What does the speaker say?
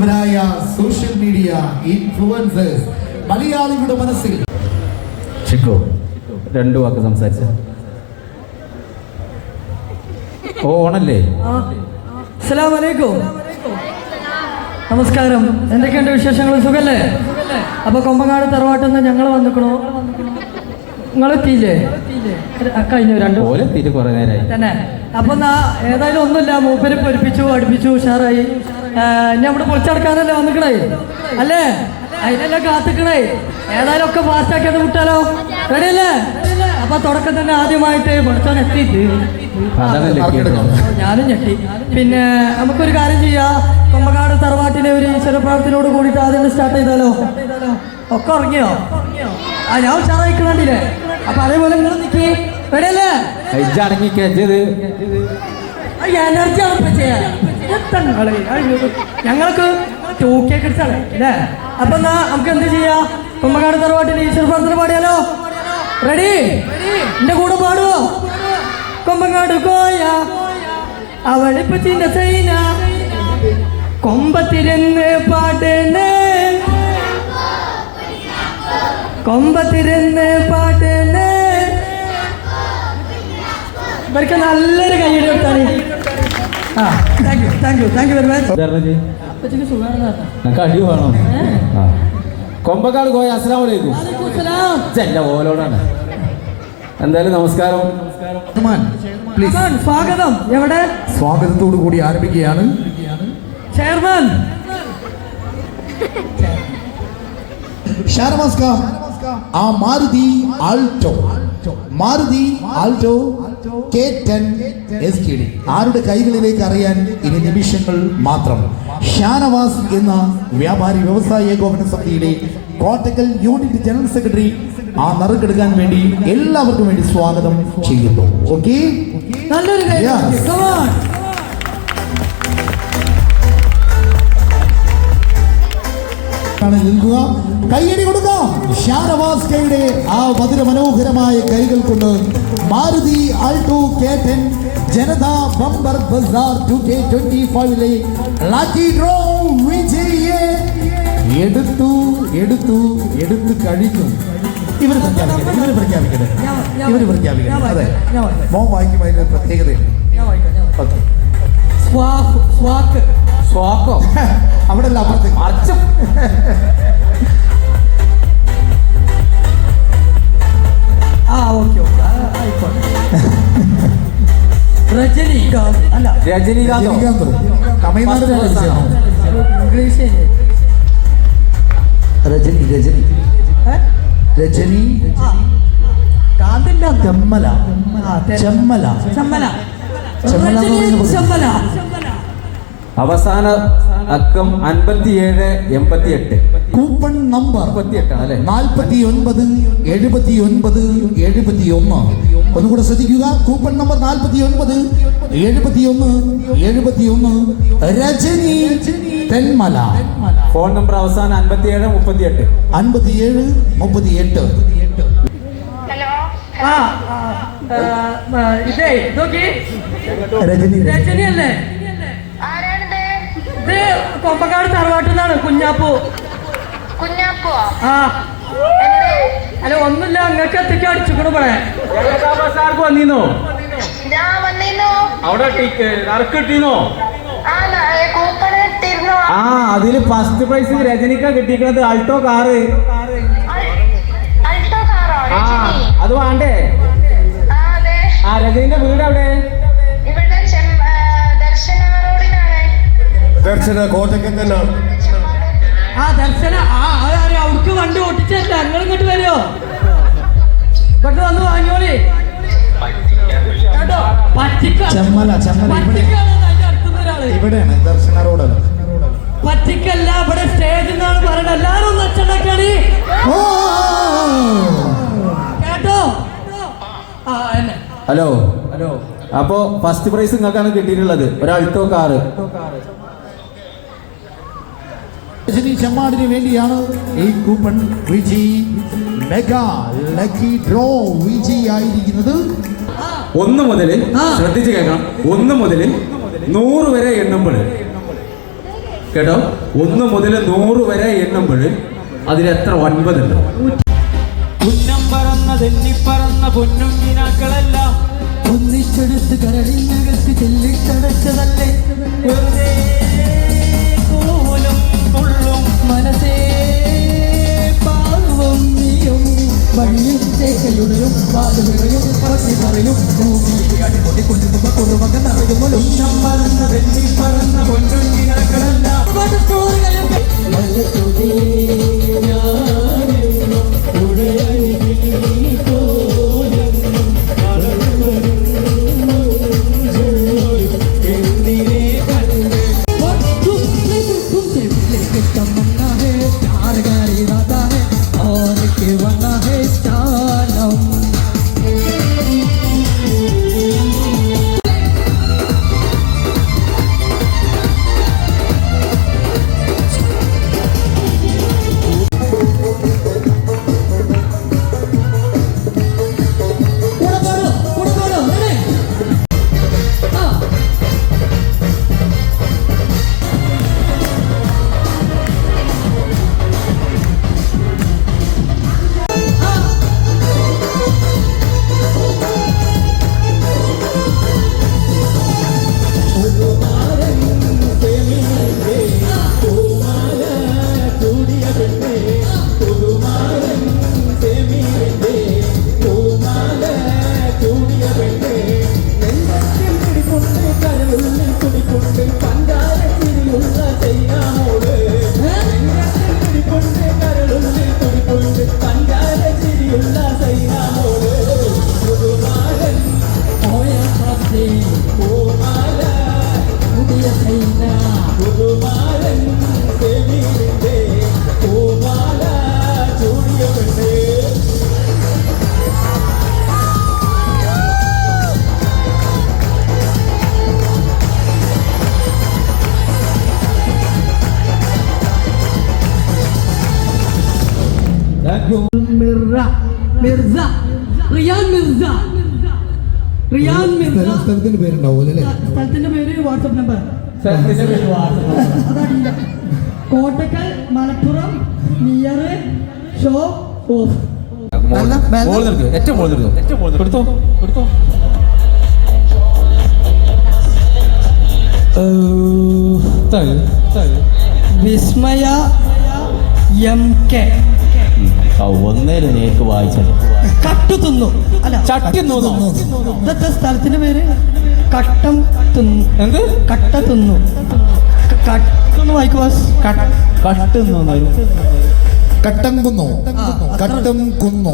പ്രഗത്ഭരായ social media influencers മലയാളികളുടെ മനസ്സിൽ. ചിക്കോ രണ്ടു വാക്ക് സംസാരിച്ച. ഓ ഓണല്ലേ? അസ്സലാമു അലൈക്കും. നമസ്കാരം. എന്തൊക്കെയുണ്ട് വിശേഷങ്ങൾ? സുഖല്ലേ? അപ്പൊ കൊമ്പങ്ങാട് തറവാട്ടെന്ന് ഞങ്ങൾ വന്നിക്കണോ. നിങ്ങളെത്തിയില്ലേ കഴിഞ്ഞു രണ്ടു തന്നെ. അപ്പൊ ഏതായാലും ഒന്നുമില്ല. മൂപ്പര് പൊരിപ്പിച്ചു അടുപ്പിച്ചു ഉഷാറായി. ഇനി അവിടെ പൊളിച്ചടക്കാനല്ലേ വന്നിക്കണേ? അല്ലേ? അതിനല്ല കാത്തിക്കണേ? ഏതായാലും ഒക്കെ ഫാസ്റ്റാക്കിയത് വിട്ടാലോ റെഡി അല്ലേ അപ്പൊ തുടക്കം തന്നെ ആദ്യമായിട്ട് പഠിച്ചോൻ എത്തിയിട്ട്. ഞാനും ഞെട്ടി. പിന്നെ നമുക്കൊരു കാര്യം ചെയ്യാം. കൊമ്പക്കാട് തറവാട്ടിലെ ഒരു ഈശ്വരപ്രാർത്ഥനയോട് കൂടിയിട്ട് ആദ്യം സ്റ്റാർട്ട് ചെയ്താലോ? ഒക്കെ ഉറങ്ങിയോ? ആ ഞാൻ ഉഷാറായിക്കണ്ടില്ലേ അപ്പൊ അതേപോലെ നിങ്ങൾ നിൽക്കി റെഡിയല്ലേ? എനർജി കെജത് എനർജി ആണ് ഞങ്ങൾക്ക് ടൂ കെ കിഡ്സാണ് അല്ലേ? അപ്പൊ എന്നാ നമുക്ക് എന്ത് ചെയ്യാ? കുമ്പകാട് തറവാട്ടിൽ ഈശ്വര പ്രാർത്ഥന പാടിയാലോ? റെഡി എന്റെ കൂടെ പാടുവോ? കൊമ്പങ്ങാട് കോയ അവളിപ്പച്ചിന്റെ സൈന. കൊമ്പത്തിരുന്ന് പാടണേ കൊമ്പത്തിരുന്ന് പാടണേ ഇവർക്ക് നല്ലൊരു കൈയ്യടി കൊടുത്താണ് ആ. Thank you thank you thank you very much. അപ്പച്ചക്ക് സുഖമാണെന്ന് പറഞ്ഞോ. നമുക്ക് അടി വേണം? ആ. കൊമ്പക്കാട് പോയ അലൈക്കും. വലൈക്കും. ഓലോടാണ്. എന്തായാലും നമസ്കാരം. സ്വാഗതം. എവിടെ? സ്വാഗതത്തോടു കൂടി ആരംഭിക്കുകയാണ്. ചെയർമാൻ. ആ മാരുതി ആൾട്ടോ. മാരുതി ആൾട്ടോ. ആരുടെ കൈകളിലേക്ക് അറിയാൻ ഇനി നിമിഷങ്ങൾ മാത്രം? ഷാനവാസ് എന്ന വ്യാപാരി വ്യവസായ ഏകോപന സമിതിയുടെ കോട്ടക്കൽ യൂണിറ്റ് ജനറൽ സെക്രട്ടറി ആ നറുക്കെടുക്കാൻ വേണ്ടി എല്ലാവർക്കും വേണ്ടി സ്വാഗതം ചെയ്യുന്നു. ഓക്കെ? നല്ലൊരു കൈ Yes. Come on. ആണ് നിൽക്കുക കൈയടി കൊടുക്കാം ഷാനവാസ് കൈയുടെ ആ മധുര മനോഹരമായ കൈകൾ കൊണ്ട് Maruti Alto K ten Janata bumper bazaar two K twenty ഫൈവിലെ lucky draw വിജയെ എടുത്തു എടുത്തു എടുത്തു കഴിഞ്ഞു ഇവർ പ്രഖ്യാപിക്കട്ടെ ഇവർ പ്രഖ്യാപിക്കട്ടെ ഇവർ പ്രഖ്യാപിക്കട്ടെ അതെ മോം മോൻ വായിക്കുമ്പോൾ അതിന്റെ പ്രത്യേകതയുണ്ട്. ഓക്കെ സ്വാഹ് സ്വാക്ക്. സ്വാക്കോ അവിടെ അല്ല അപ്പുറത്ത് അർച്ചം ആ ഓക്കെ ഓക്കെ. ആയിക്കോട്ടെ. രജനികാന്ത്. അല്ല രജനീകാന്തോ? തമിഴ്നാട് ഇംഗ്ലീഷ് രജനി രജനി? രജനി. അന്ന്. ചെമ്മല. ചെമ്മല. ചെമ്മല. ചെമ്മല. അവസാന അക്കം അൻപത്തിയേഴ് എൺപത്തി എട്ട് കൂപ്പൺ നമ്പർ അല്ലേ നാൽപ്പത്തി ഒൻപത് എഴുപത്തി ഒൻപത് എഴുപത്തി ഒന്ന് ഒന്നുകൂടെ ശ്രദ്ധിക്കുക. കൂപ്പൺ നമ്പർ നാൽപ്പത്തി ഒൻപത് എഴുപത്തി ഒന്ന് എഴുപത്തി ഒന്ന് രജനി തെന്മല. ഫോൺ നമ്പർ അവസാനം അൻപത്തിയേഴ് മുപ്പത്തി എട്ട് അൻപത്തിയേഴ് മുപ്പത്തി എട്ട് ഹലോ. ആ ഇതേ രജനി രജനി. അല്ലേ ഇത് കൊമ്പക്കാട് തറവാട്ടിൽ കുഞ്ഞാപ്പൂ കുഞ്ഞാപ്പൂ. കുഞ്ഞാപ്പോ ആ. അല്ല ഒന്നുമില്ല അങ്ങക്ക് എത്തിക്കാൻ അടിച്ചുകൂടെ ഇവിടെ ബസാർക്ക് വന്നീന്നോ? ഞാൻ വന്നിരുന്നു അവിടെ നറുക്ക് കിട്ടീന്നോ ആ ന- ഏ, കൂപ്പൺ ഇട്ടിരുന്നു. ആ അതിൽ ഫസ്റ്റ് പ്രൈസ് രജനിക്ക കിട്ടിയിരിക്കുന്നത് ആൾട്ടോ കാറ്. അൾട്ടോ കാറോ ആ രജനി? അത് വേണ്ടേ? ആ അതെ. ആ രജനിന്റെ വീട് അവിടെ ദർശന കോട്ടക്കല്ലോ ആ ദർശന. അവർക്ക് വണ്ടി ഓട്ടിച്ചല്ല നിങ്ങൾ ഇങ്ങോട്ട് വരുമോ ഇങ്ങോട്ട് വന്ന് വാങ്ങിയോളി കേട്ടോ? പറ്റിക്ക ചെമ്മല ചെമ്മല ഇവിടെയാണ് ദർശന റോഡല്ല പറ്റിക്കല്ല ഇവിടെ സ്റ്റേജിൽ നിന്നാണ് പറയുന്നത് എല്ലാരും ഒന്ന് അച്ചടക്കണി കേട്ടോ? ഹലോ. ഹലോ. അപ്പോ ഫസ്റ്റ് പ്രൈസ് നിങ്ങൾക്കാണ് കിട്ടിയിട്ടുള്ളത്. ഒരു അൾട്ടോ കാറ്. രജനി ചമ്മാടിന് വേണ്ടിയാണ് ഈ coupon Viji mega lucky draw Viji ആയിരിക്കുന്നത്. ഒന്ന് മുതൽ. ശ്രദ്ധിച്ച് കേൾക്കണം. ഒന്ന് മുതൽ നൂറ് വരെ എണ്ണുമ്പോൾ കേട്ടോ? ഒന്ന് മുതൽ നൂറ് വരെ എണ്ണുമ്പോൾ അതിലെത്ര ഒൻപതുണ്ട്? ഉന്നം പറന്ന പൊന്നുങ്ങിനാക്കളെല്ലാം ഒന്നിച്ചെടുത്ത് കരടിനകത്ത് ചെല്ലിട്ടടച്ചതല്ലേ? വെറുതെ വാതുവിറയും പറ്റി പറയും അടിപൊളി കൊണ്ടുപോകുമ്പോ കുറുമക നിറയുമല്ലോ ഉന്നം പറന്ന തെന്നിപ്പറന്ന പൊന്നുങ്ങിനാക്കളെല്ലാം മിർറ മിർസ റിയാൻ മിർസ. റിയാൻ മിർസ. സ്ഥലത്തിന്റെ പേരുണ്ടാവും അല്ലേ? സ്ഥലത്തിന്റെ പേര് WhatsApp number. Kottakkal Malappuram near show of. ഏറ്റവും വിസ്മയ എം കെ. ഒന്നേൽ നേക്ക് വായിച്ചത് കട്ടു തിന്നു. അല്ല ചട്ടി ഇന്നത്തെ സ്ഥലത്തിന്റെ പേര്? കട്ടം തിന്നു. എന്ത്? കട്ട തിന്നു. കട്ടൊന്ന് വായിക്കുവാസ് കട്ട് നോന്നു കട്ടം കുന്നു കട്ടം കുന്നു